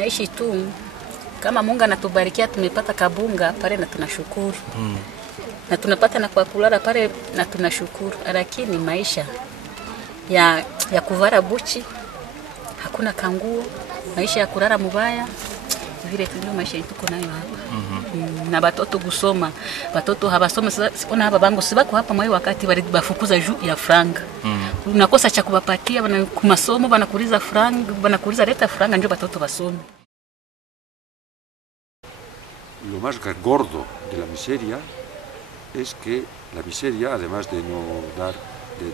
tunaishi tu kama Mungu anatubarikia tumepata kabunga pale na tunashukuru. Na tunapata na kwa kulala pale na tunashukuru. Lakini maisha ya kuvara buchi hakuna kanguo, maisha ya kulala mubaya vile ndio maisha yetu tuko nayo hapa. Na watoto kusoma, watoto habasoma sikuona hapa bango sibako hapa mwa wakati bali bafukuza juu ya franga. Unakosa cha kubapatia bana kumasomo banakuliza franga, banakuliza leta franga ndio watoto basome. Lo más gordo de la miseria es que la miseria, además de no dar de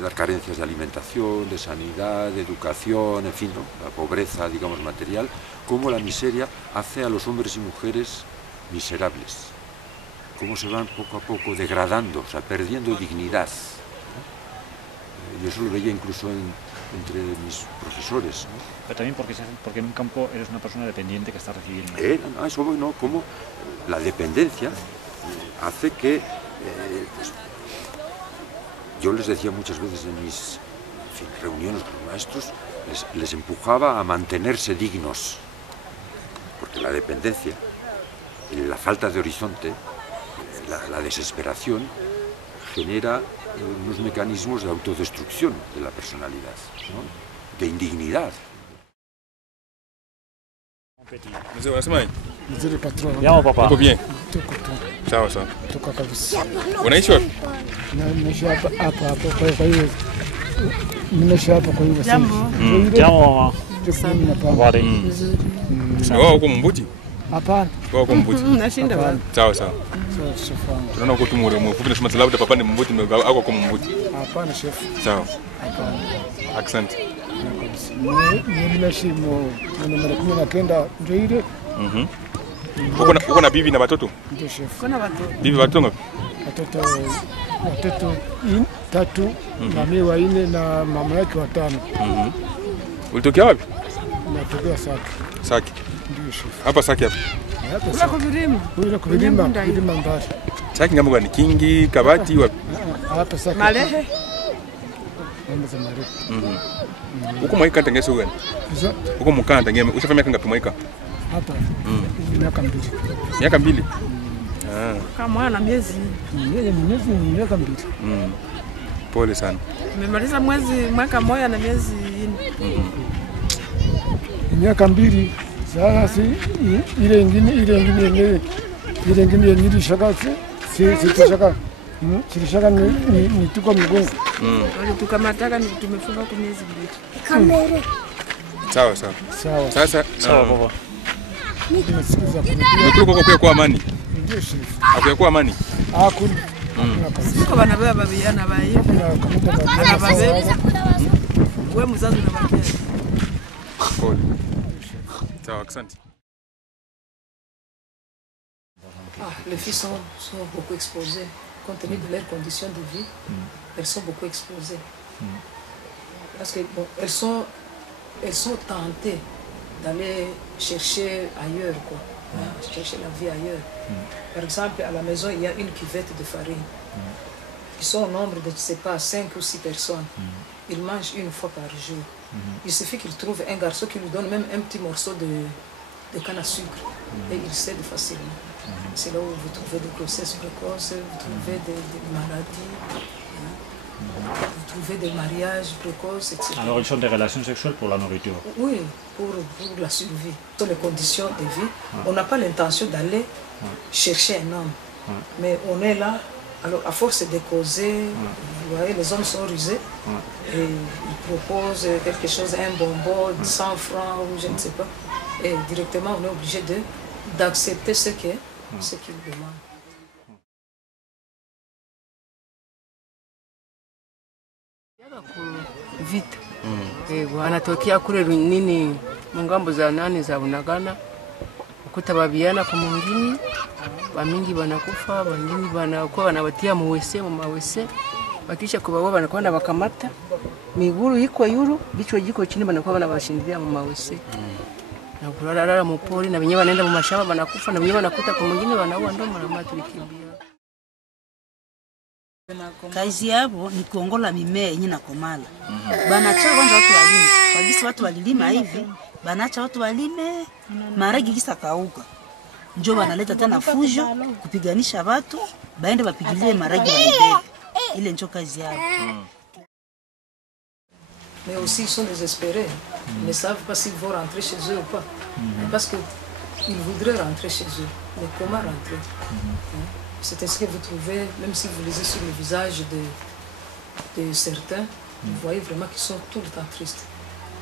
dar carencias de alimentación, de sanidad, de educación, en fin, ¿no? La pobreza, digamos, material, cómo la miseria hace a los hombres y mujeres miserables, cómo se van poco a poco degradando, o sea, perdiendo dignidad, ¿no? Yo eso lo veía incluso entre mis profesores, ¿no? Pero también porque en un campo eres una persona dependiente que está recibiendo. Eso bueno, como la dependencia hace que pues, yo les decía muchas veces en mis reuniones con los maestros, les empujaba a mantenerse dignos, porque la dependencia, la falta de horizonte, la desesperación genera unos mecanismos de autodestrucción de la personalidad, ¿no? De indignidad. Mzee unasemaje? Mzuri patrón. Yamo papa. Uko bien? Tuko tu. Sawa sawa. Tuko kabisa. Unaishi wapi? Na nimeishi hapa kwa hiyo. Nimeishi hapa kwa hiyo. Jambo mama. Habari. Wao uko Mbuti? Hapana. Wao uko Mbuti. Nashinda wapi? Sawa sawa. Sawa. Tunaona uko tumure mfupi na shamba labda papa ni Mbuti au uko Mbuti. Hapana chef. Sawa. Hapana. Asante. Nimeishi na kenda ndio ile. Uko na bibi na watoto? Ndio chef. Kuna watoto. Bibi watoto ngapi? Watoto 3 na mimi 4 na mama yake 5. Ulitokea wapi? Natokea Saki. Saki. Ndio chef. Hapa Saki hapa. Hapa Saki. Kuvilima mbali. Saki ngambo gani? Kingi, Kabati wapi? Hapa Saki. Malehe. Mambo za Malehe. Uko Mwaika tangeso gani? Uko Mkanda ngeme. Ushafanya miaka ngapi Mwaika? Hapa. Miaka 2. Miaka 2. Kama ana miezi. Miaka 2. Pole sana. Nimemaliza mwaka moja na miezi 4. Miaka 2. Sasa ile ingine nilishaka sitashaka. Silishaka ni tuko mgongo. Wale tukamataka ni tumefunga kwa miezi 2. Kamera. Sawa sawa. Sasa sawa baba. Nikuko kwa amani. Ndio chef. Akuya kwa amani. Hakuna. Siko bana baba biana bayi. Ana babe. Wewe mzazi na baba. Pole. Sawa, asante. Les filles sont beaucoup exposées. Compte tenu de leurs conditions de vie, elles sont beaucoup exposées. Parce que bon, elles sont tentées d'aller chercher ailleurs, quoi. Chercher la vie ailleurs. Par exemple, à la maison, il y a une cuvette de farine. Ils sont au nombre de, je ne sais pas, 5 ou 6 personnes. Ils mangent une fois par jour. Il suffit qu'ils trouvent un garçon qui lui donne même un petit morceau de canne à sucre. Et il cède facilement. C'est là où vous trouvez des grossesses précoces, vous trouvez des maladies, vous trouvez des mariages précoces, etc. Alors ils ont des relations sexuelles pour la nourriture? Oui, pour la survie. Dans les conditions de vie, on n'a pas l'intention d'aller chercher un homme. Mais on est là, alors à force de causer, vous voyez, les hommes sont rusés. Et ils proposent quelque chose, un bonbon, 100 francs ou je ne sais pas. Et directement, on est obligé d'accepter ce qu'ils demandent. Vita. Wanatokea kule nini mungambo za nani za Bunagana. Ukuta babiana kwa mwingine, bamingi banakufa, bangini banakuwa wanawatia muwese mu mawese. Bakisha kubawa banakuwa na bakamata. Miguru iko yuru, bichwa jiko chini banakuwa banabashindia mu mawese. Na kulala mu pori na wenyewe wanaenda mu mashamba banakufa na wenyewe wanakuta kwa mwingine wanaua ndo mara tulikimbia. Kazi yabo ni kuongola mimea yenye na komala. Banacha kwanza watu walima. Kwa gisi watu walilima hivi, banacha watu walime maragi kisa kauka, njo banaleta tena fujo kupiganisha watu baende bapigilie maragi baibebe. Ile njo kazi yao. Mais aussi, ils sont désespérés. Ils ne savent pas s'ils vont rentrer chez eux ou pas. Parce qu'ils voudraient rentrer chez eux. Mais comment rentrer? C'est ce que vous trouvez, même si vous lisez sur le visage de certains, vous voyez vraiment qu'ils sont tout le temps tristes.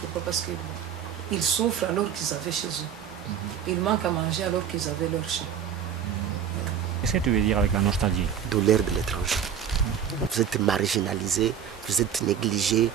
Pourquoi? Parce qu'ils souffrent alors qu'ils avaient chez eux. Ils manquent à manger alors qu'ils avaient leur chez. Qu'est-ce que tu veux dire avec la nostalgie? Douleur de l'étranger. Vous êtes marginalisé, vous êtes négligé.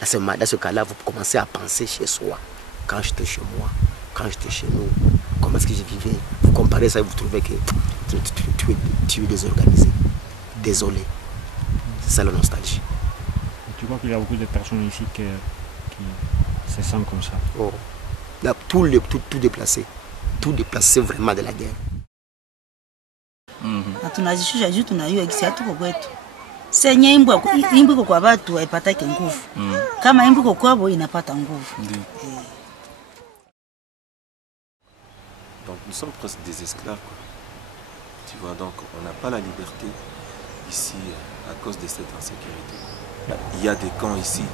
Dans ce cas-là, vous commencez à penser chez soi. Quand j'étais chez moi, quand j'étais chez nous, comment est-ce que je vivais? Vous comparez ça et vous trouvez que tu es désorganisé. Désolé. C'est ça la nostalgie. Tu vois qu'il y a beaucoup de personnes ici qui se sentent comme ça? Oh. Là, tout déplacé. Tout déplacé vraiment de la guerre. Na tunazishusha juu tunajua kisi hatuko kwetu. Senye imbu iko kwa watu haipataki nguvu. Kama imbu iko kwao inapata nguvu. Donc nous sommes presque des esclaves, quoi. Tu vois, donc on n'a pas la liberté ici à cause de cette insécurité. Il y a des camps ici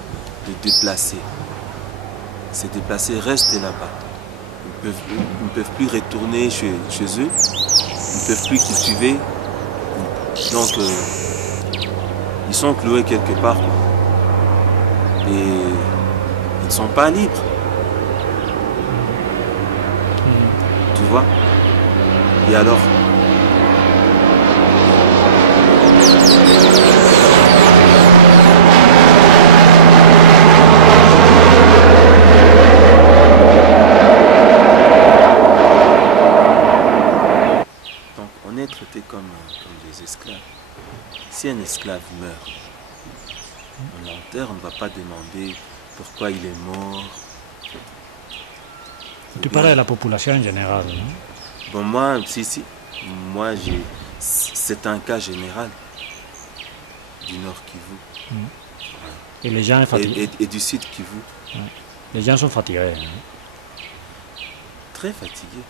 de déplacés. Ces déplacés restent là-bas. Ils ne peuvent plus retourner chez eux. Ils ne peuvent plus cultiver. Donc ils sont cloués quelque part. Et ils ne sont pas libres. Tu vois? Et alors? Donc on est traité comme des esclaves. Si un esclave meurt, on l'enterre, on ne va pas demander pourquoi il est mort. Tu parles de la population en général, non? Bon, moi, si. Moi, c'est un cas général du Nord Kivu. Et les gens sont fatigués. Et du Sud Kivu. Les gens sont fatigués. Très fatigués.